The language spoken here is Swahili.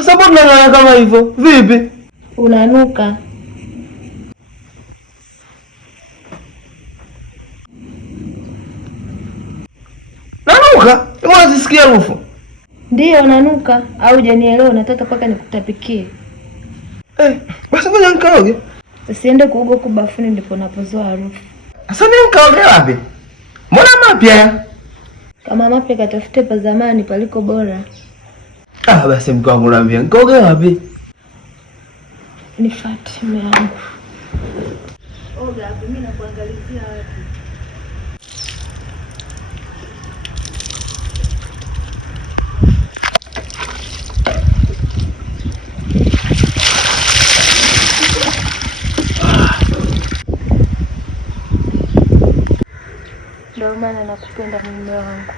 Sasa mbona unang'ana kama hivyo? Vipi? Unanuka. Nanuka? Mbona sisikia harufu? Ndiyo nanuka, au hujanielewa? Nataka paka nikutapikie. Basi ngoja nikaoge. Usiende kuoga huko bafuni, ndipo unapozoa harufu. Sasa mimi nikaoge wapi? Mbona mapya? Kama mapya katafute pa zamani paliko bora. Basi mke wangu naambia nikaoge wapi? Nifuate mume wangu. Oga hapo, mimi nakuangalizia wapi? Ndio maana nakupenda mume wangu.